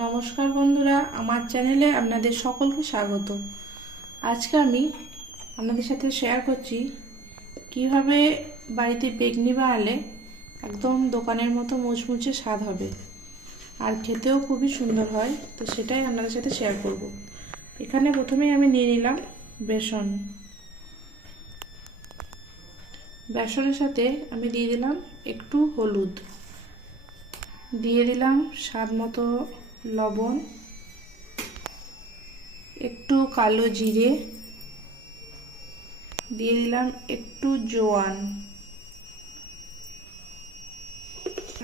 নমস্কার বন্ধুরা, আমার চ্যানেলে আপনাদের সকলকে স্বাগত। আজকে আমি আপনাদের সাথে শেয়ার করছি কিভাবে বাড়িতে বেগনি বানালে একদম দোকানের মতো মুচমুচে স্বাদ হবে আর খেতেও খুবই সুন্দর হয়। তো সেটাই আপনাদের সাথে শেয়ার করব। এখানে প্রথমেই আমি নিয়ে নিলাম বেসন। বেসনের সাথে আমি দিয়ে দিলাম একটু হলুদ, দিয়ে দিলাম স্বাদ মতো লবণ, একটু কালো জিরে, দিয়ে দিলাম একটু জোয়ান,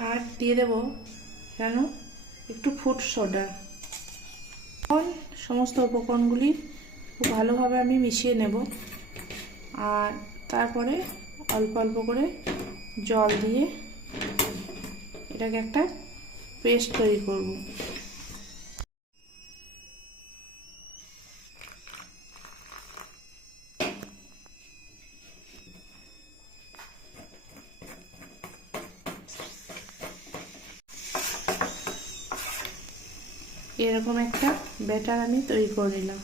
আর দিয়ে দেব কেন একটু ফুড সোডা। এখন সমস্ত উপকরণগুলি খুব ভালোভাবে আমি মিশিয়ে নেব, আর তারপরে অল্প অল্প করে জল দিয়ে এটাকে একটা পেস্ট তৈরি করব। এরকম একটা ব্যাটার আমি তৈরি করে নিলাম।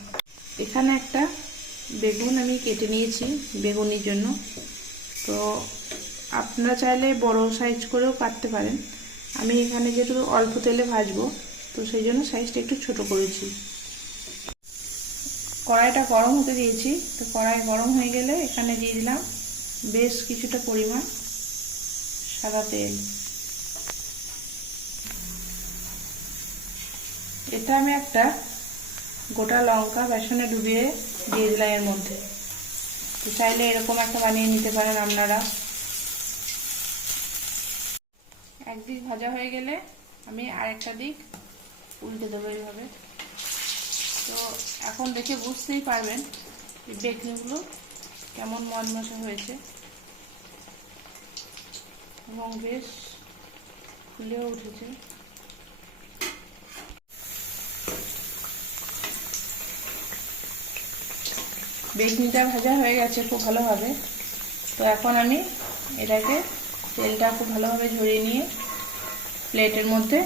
এখানে একটা বেগুন আমি কেটে নিয়েছি বেগুনির জন্য। তো আপনারা চাইলে বড় সাইজ করেও কাটতে পারেন। আমি এখানে যেহেতু অল্প তেলে ভাজবো, তো সেই জন্য সাইজটা একটু ছোট করেছি। কড়াইটা গরম হতে দিয়েছি। তো কড়াই গরম হয়ে গেলে এখানে দিয়ে দিলাম বেশ কিছুটা পরিমাণ সাদা তেল। এটা আমি একটা গোটা লঙ্কা বেসনে ডুবিয়ে দিয়ে দিলাম এর মধ্যে। তো চাইলে এরকম একটা বানিয়ে নিতে পারেন আপনারা। একদিক ভাজা হয়ে গেলে আমি আরেকটা দিক উল্টে দেবো এইভাবে। তো এখন দেখে বুঝতেই পারবেন এই বেগুনিগুলো কেমন মচমচে হয়েছে এবং বেশ ফুলেও উঠেছে। বেগুনিটা ভাজা হয়ে গেছে খুব ভালোভাবে। তো এখন আমি এটাকে তেলটা খুব ভালোভাবে ঝরিয়ে নিয়ে প্লেটের মধ্যে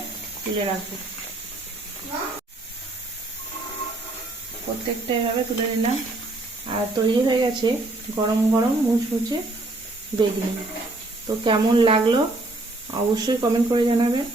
তুলে রাখবো। প্রত্যেকটা এভাবে তুলে নিলাম, আর তৈরি হয়ে গেছে গরম গরম মুচমুচে বেগুনি। তো কেমন লাগলো অবশ্যই কমেন্ট করে জানাবেন।